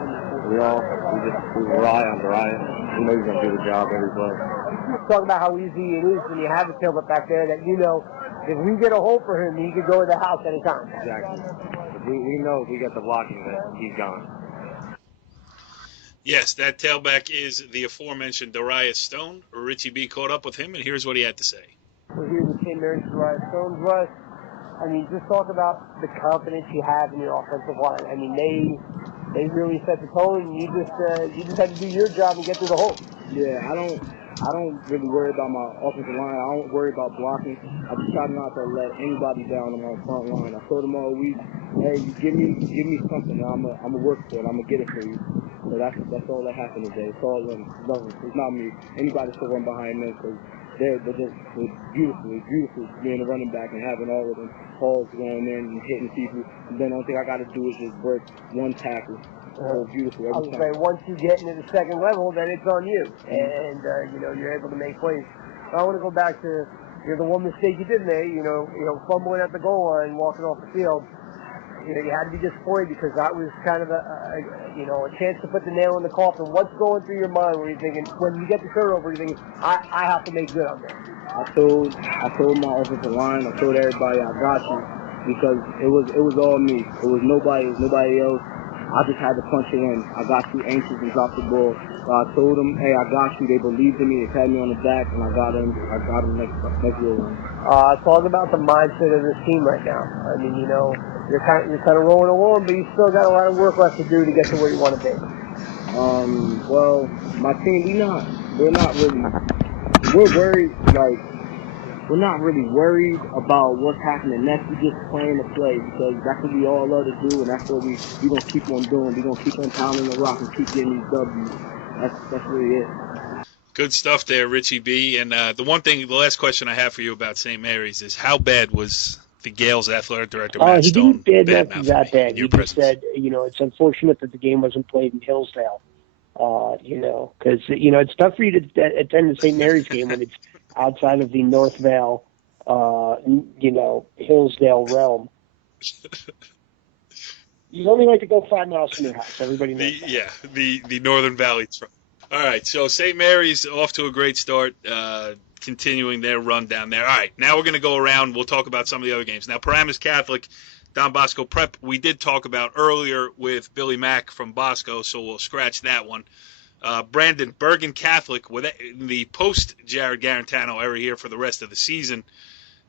We rely on Darius. We know he's gonna do the job every play. Talk about how easy it is when you have a tailback back there that if we get a hole for him, he could go to the house anytime. Exactly. We know if we get the blocking that he's gone. Yes, that tailback is the aforementioned Darius Stone. Richie B caught up with him, and here's what he had to say. We're here with St. Mary's Darius Stone. Russ, just talk about the confidence you have in your offensive line. They really set the tone. You just had to do your job and get through the hole. Yeah, I don't really worry about my offensive line. I don't worry about blocking. I just try not to let anybody down on my front line. I told them all week, hey, give me something. I'm gonna work for it. I'm gonna get it for you. So that's all that happened today. It's all them. It's not me. Anybody should run behind them because they're just beautiful. It's beautiful being a running back and having all of them balls going in and hitting people. And then the only thing I got to do is just work one tackle. Oh, beautiful every time. Saying, once you get into the second level, then it's on you, and you're able to make plays. I want to go back to the one mistake you did make. Fumbling at the goal line, walking off the field. You had to be disappointed because that was kind of a chance to put the nail in the coffin. What's going through your mind when you're thinking, when you get the turnover, you're thinking, I have to make good on this? I told my offensive line, I told everybody, I got you, because it was all me. It was nobody else. I just had to punch it in. I got too anxious and dropped the ball. So I told them, hey, I got you. They believed in me. They patted me on the back, and I got them next year. Talk about the mindset of this team right now. You're kind of rolling along, but you still got a lot of work left to do to get to where you want to be. Well, my team, we're worried, we're not really worried about what's happening next. We're just playing the play because that's what we all love to do, and that's what we're going to keep on doing. We're going to keep on pounding the rock and keep getting these W's. That's really it. Good stuff there, Richie B. And the last question I have for you about St. Mary's is how bad was the Gales athletic director, Matt Stone? He didn't that bad. He just said, it's unfortunate that the game wasn't played in Hillsdale. Because, it's tough for you to attend the St. Mary's game when it's outside of the North Vale, Hillsdale realm. You only like to go 5 miles from your house. Everybody knows that. Yeah, the Northern Valley. All right, so St. Mary's off to a great start, continuing their run down there. All right, now we're going to go around. We'll talk about some of the other games. Now, Paramus Catholic, Don Bosco Prep, we did talk about earlier with Billy Mack from Bosco, so we'll scratch that one. Brandon, Bergen Catholic, with the post-Jared Garantano era here for the rest of the season,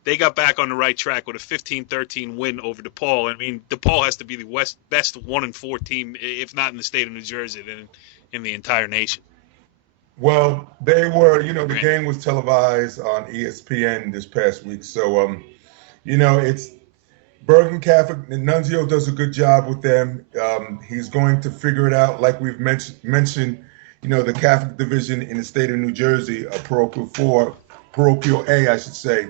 they got back on the right track with a 15-13 win over DePaul. DePaul has to be the best 1-4 team, if not in the state of New Jersey, then in the entire nation. Well, they were, the game was televised on ESPN this past week. So, it's Bergen Catholic. Nunzio does a good job with them. He's going to figure it out. Like we've mentioned, the Catholic division in the state of New Jersey, Parochial A, I should say,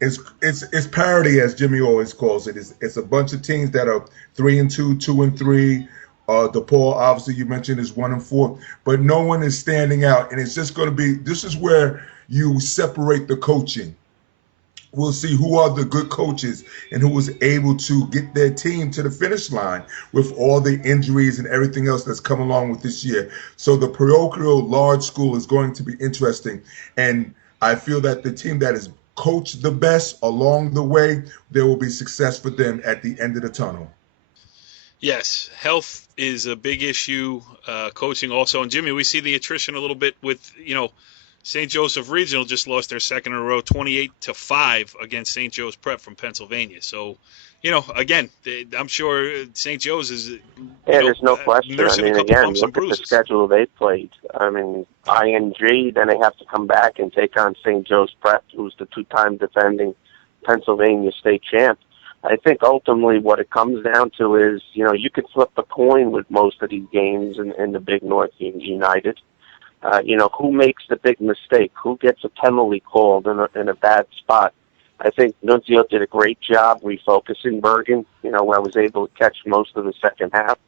it's parity, as Jimmy always calls it. It's a bunch of teams that are 3-2, 2-3. DePaul, obviously, you mentioned is 1-4, but no one is standing out. And it's just going to be, this is where you separate the coaching. We'll see who are the good coaches and who was able to get their team to the finish line with all the injuries and everything else that's come along with this year. So the parochial large school is going to be interesting. And I feel that the team that is coached the best along the way, there will be success for them at the end of the tunnel. Yes, health is a big issue. Coaching also, and Jimmy, we see the attrition a little bit with St. Joseph Regional just lost their second in a row, 28-5 against St. Joe's Prep from Pennsylvania. So, again, I'm sure St. Joe's is there's no question. nursing a couple Again, bumps and look at the bruises. schedule they played. ING, then they have to come back and take on St. Joe's Prep, who's the two-time defending Pennsylvania state champ. I think ultimately what it comes down to is, you could flip a coin with most of these games in the Big North United. Who makes the big mistake? Who gets a penalty called in a bad spot? I think Nunzio did a great job refocusing Bergen. I was able to catch most of the second half.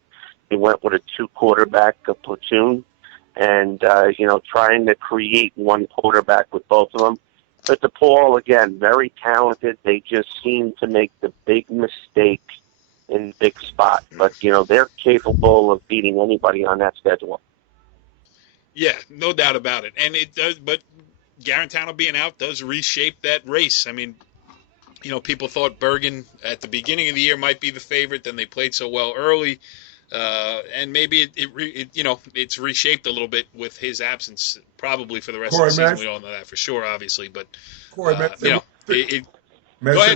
He went with a 2-quarterback platoon and, trying to create one quarterback with both of them. But DePaul, again, very talented. They just seem to make the big mistake in the big spot. But, they're capable of beating anybody on that schedule. Yeah, no doubt about it. And it does, but Garantano being out does reshape that race. I mean, people thought Bergen at the beginning of the year might be the favorite, then they played so well early. And maybe it's reshaped a little bit with his absence, probably for the rest of the season. We don't know that for sure, obviously, but Corey, may I say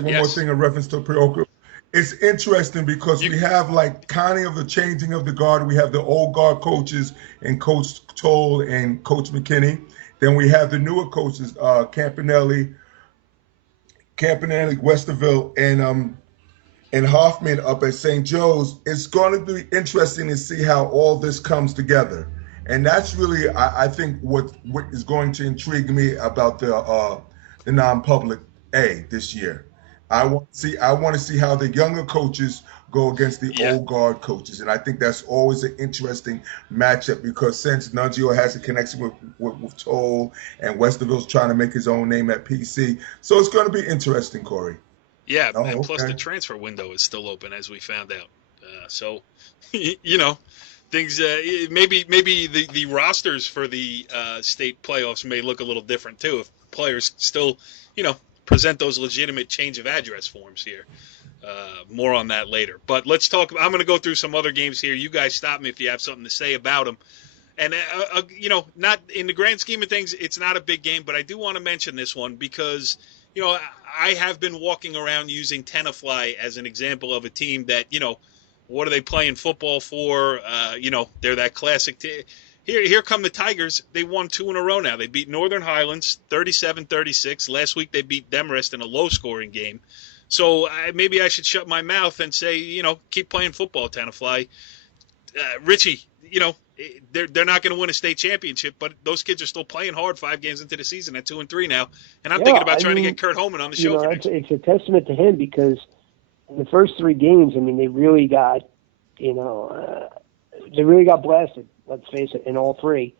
one more thing in reference to Prioka? It's interesting because we have kind of the changing of the guard. We have the old guard coaches and Coach Toll and Coach McKinney. Then we have the newer coaches, Campanelli, Westerville, and Hoffman up at St. Joe's. It's going to be interesting to see how all this comes together. And that's really, I think, what is going to intrigue me about the non-public A this year. I want to see how the younger coaches go against the old guard coaches, and I think that's always an interesting matchup because since Nunzio has a connection with Toll and Westerville's trying to make his own name at PC, so it's going to be interesting, Corey. Yeah, and plus the transfer window is still open, as we found out. So, things maybe the rosters for the state playoffs may look a little different too if players still, present those legitimate change of address forms here. More on that later. But let's talk. I'm going to go through some other games here. You guys stop me if you have something to say about them. And, not in the grand scheme of things, it's not a big game, but I do want to mention this one because, I have been walking around using Tenafly as an example of a team that, what are they playing football for? They're that classic Here come the Tigers. They won 2 in a row now. They beat Northern Highlands 37-36. Last week they beat Demarest in a low-scoring game. So maybe I should shut my mouth and say, keep playing football, Tenafly. Richie, they're not going to win a state championship, but those kids are still playing hard 5 games into the season at 2-3 now. And I'm thinking about trying to get Kurt Holman on the show. It's a testament to him because in the first 3 games, they really got, they really got blasted. Let's face it, in all 3.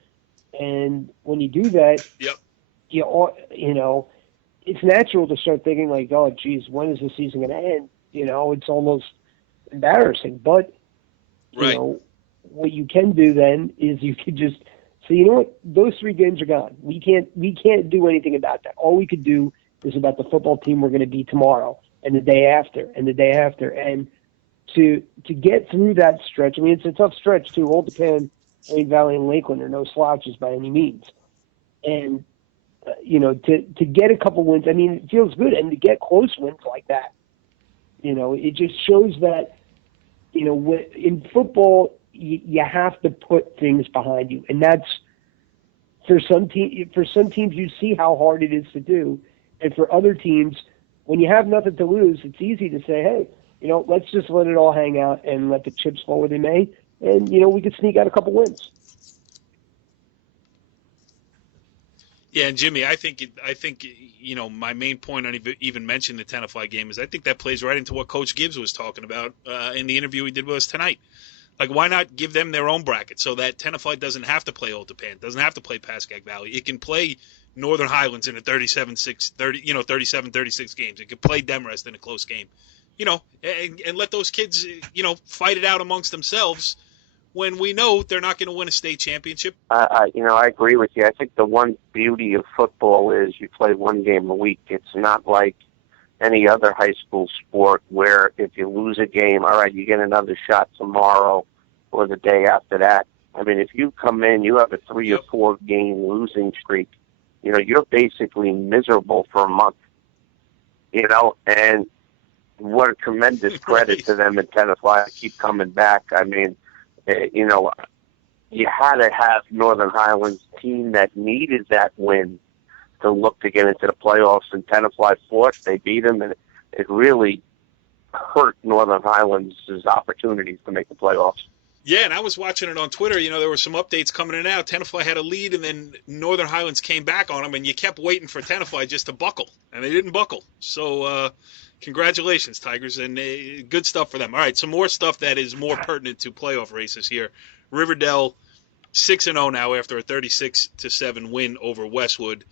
And when you do that, it's natural to start thinking like, oh, geez, when is the season going to end? It's almost embarrassing. But, what you can do then is you could just say, you know what, those 3 games are gone. We can't do anything about that. All we could do is about the football team we're going to be tomorrow and the day after and the day after. And to get through that stretch, it's a tough stretch too. Old Japan, Wayne Valley, and Lakeland are no slouches by any means. And, to get a couple wins, it feels good. And to get close wins like that, it just shows that, in football, you have to put things behind you. And that's, for some teams, you see how hard it is to do. And for other teams, when you have nothing to lose, it's easy to say, hey, let's just let it all hang out and let the chips fall where they may. And, we could sneak out a couple wins. Yeah, and Jimmy, I think my main point on even mentioning the Tenafly game is I think that plays right into what Coach Gibbs was talking about in the interview he did with us tonight. Like, why not give them their own bracket so that Tenafly doesn't have to play Old Japan, doesn't have to play Pascack Valley. It can play Northern Highlands in a 37-36 games. It could play Demarest in a close game. And let those kids, fight it out amongst themselves when we know they're not going to win a state championship. I agree with you. I think the one beauty of football is you play 1 game a week. It's not like, any other high school sport where if you lose a game, all right, you get another shot tomorrow or the day after that. I mean, if you come in, you have a 3 or 4 game losing streak, you know, you're basically miserable for a month, you know, and what a tremendous credit to them in Tenafly to keep coming back. I mean, you know, you had to have Northern Highlands team that needed that win to look to get into the playoffs, and Tenafly fought. They beat them, and it really hurt Northern Highlands' opportunities to make the playoffs. Yeah, and I was watching it on Twitter. You know, there were some updates coming in and out. Tenafly had a lead, and then Northern Highlands came back on them, and you kept waiting for Tenafly just to buckle, and they didn't buckle. So congratulations, Tigers, and good stuff for them. All right, some more stuff that is more pertinent to playoff races here. Riverdale 6-0 now after a 36-7 win over Westwood.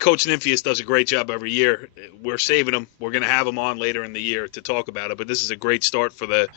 Coach Nymphius does a great job every year. We're saving him. We're going to have him on later in the year to talk about it, but this is a great start for the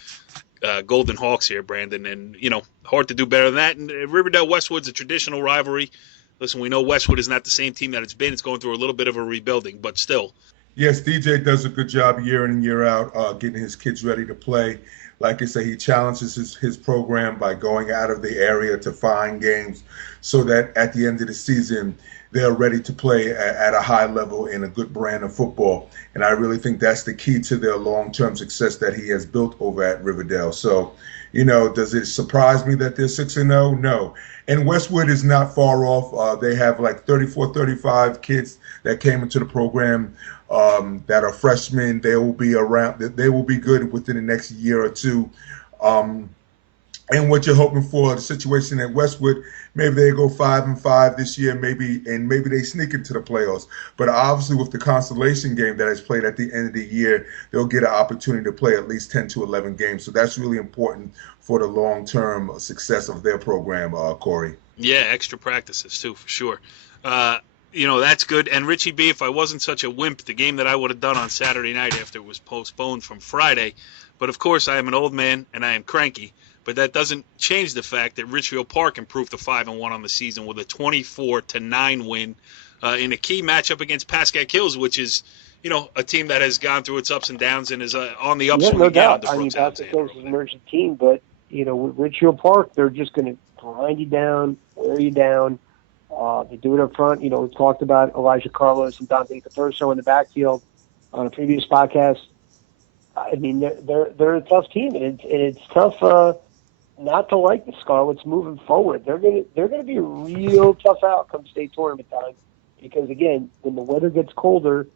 Golden Hawks here, Brandon, and, you know, hard to do better than that. And Riverdale-Westwood's a traditional rivalry. Listen, we know Westwood is not the same team that it's been. It's going through a little bit of a rebuilding, but still. Yes, DJ does a good job year in and year out getting his kids ready to play. Like I say, he challenges his program by going out of the area to find games so that at the end of the season, they're ready to play at a high level in a good brand of football. And I really think that's the key to their long-term success that he has built over at Riverdale. So, you know, does it surprise me that they're 6-0? No. And Westwood is not far off. They have like 34, 35 kids that came into the program that are freshmen. They will be around. They will be good within the next year or two. And what you're hoping for, the situation at Westwood, maybe they go 5-5 this year, maybe they sneak into the playoffs. But obviously with the consolation game that is played at the end of the year, they'll get an opportunity to play at least 10 to 11 games. So that's really important for the long-term success of their program, Corey. Yeah, extra practices too, for sure. You know, that's good. And Richie B, if I wasn't such a wimp, the game that I would have done on Saturday night after it was postponed from Friday. But, of course, I am an old man and I am cranky. But that doesn't change the fact that Richfield Park improved to 5-1 on the season with a 24-9 win in a key matchup against Pascack Hills, which is, you know, a team that has gone through its ups and downs and is on the upswing. Yeah, no doubt. I mean, Pascack Hills is an emerging team, but, you know, with Richfield Park, they're just going to grind you down, wear you down. They do it up front. You know, we talked about Elijah Carlos and Dante Cathurso in the backfield on a previous podcast. I mean, they're a tough team, and it's tough not to like the Scarlets moving forward. They're gonna be a real tough out come state tournament time, because again, when the weather gets colder,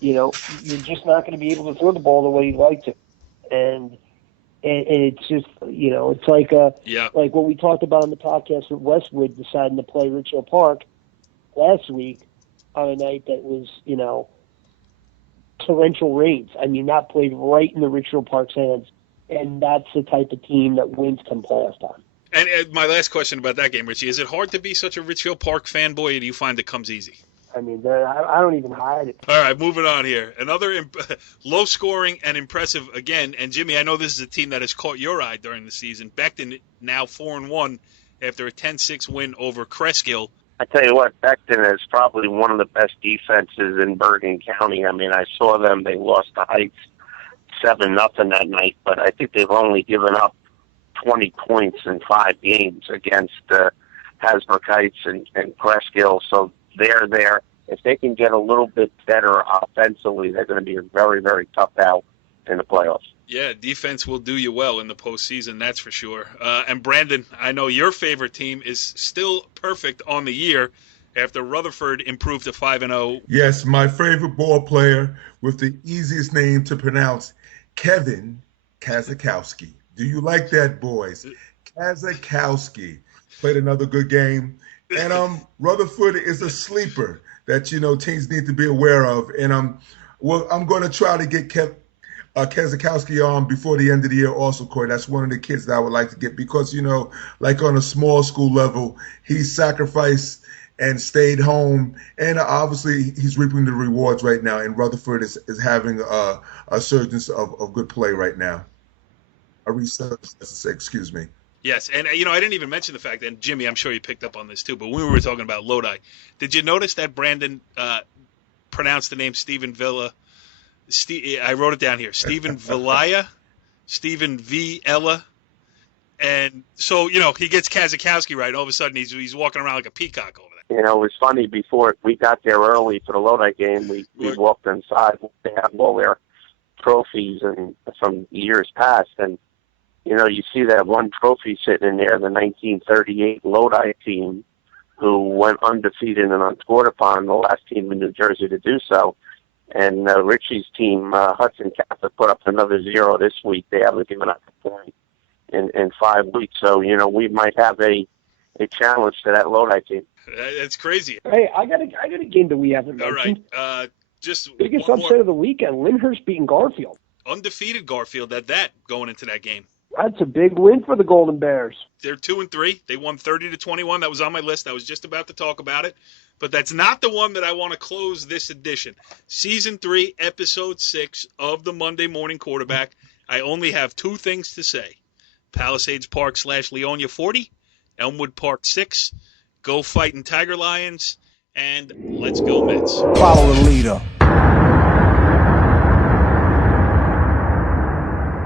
you know, you're just not going to be able to throw the ball the way you'd like to, and it's just, you know, it's like like what we talked about on the podcast with Westwood deciding to play Richfield Park last week on a night that was, you know, torrential rains. I mean, that played right in the Richfield Park's hands. And that's the type of team that wins come playoff time. And my last question about that game, Richie, is it hard to be such a Richfield Park fanboy, or do you find it comes easy? I mean, I don't even hide it. All right, moving on here. Another low-scoring and impressive again. And, Jimmy, I know this is a team that has caught your eye during the season. Beckton now 4-1 after a 10-6 win over Cresskill. I tell you what, Beckton is probably one of the best defenses in Bergen County. I mean, I saw them. They lost to Heights 7-0 that night, but I think they've only given up 20 points in 5 games against Hasbrook Heights and Cresskill. So they're there. If they can get a little bit better offensively, they're going to be a very, very tough out in the playoffs. Yeah, defense will do you well in the postseason, that's for sure. And Brandon, I know your favorite team is still perfect on the year after Rutherford improved to 5-0. Yes, my favorite ball player with the easiest name to pronounce, Kevin Kazakowski. Do you like that, boys? Kazakowski played another good game. And Rutherford is a sleeper that, you know, teams need to be aware of. And I'm going to try to get Kazakowski on before the end of the year also, Corey. That's one of the kids that I would like to get because, you know, like on a small school level, he sacrificed and stayed home, and obviously he's reaping the rewards right now. And Rutherford is having a resurgence of good play right now. A resurgence, excuse me. Yes, and you know, I didn't even mention the fact, and Jimmy, I'm sure you picked up on this too, but when we were talking about Lodi, did you notice that Brandon pronounce the name Stephen Villa. I wrote it down here. Stephen Villaya, Stephen V. Ella. And so, he gets Kazakowski right. All of a sudden, he's walking around like a peacock over there. It was funny. Before we got there early for the Lodi game, we walked inside. They have all their trophies and from years past. And, you see that one trophy sitting in there, the 1938 Lodi team, who went undefeated and unscored upon, the last team in New Jersey to do so. And Richie's team, Hudson Catholic, put up another 0 this week. They haven't given up a point in 5 weeks. So, we might have a challenge to that Lodi team. That's crazy. Hey, I got a game that we haven't mentioned. All right. Just biggest upset of the weekend, Lyndhurst beating Garfield. Undefeated Garfield at that going into that game. That's a big win for the Golden Bears. They're 2-3. They won 30-21. That was on my list. I was just about to talk about it. But that's not the one that I want to close this edition. Season 3, Episode 6 of the Monday Morning Quarterback. I only have 2 things to say. Palisades Park / Leonia 40, Elmwood Park 6, go fighting Tiger Lions, and let's go Mets. Follow the leader.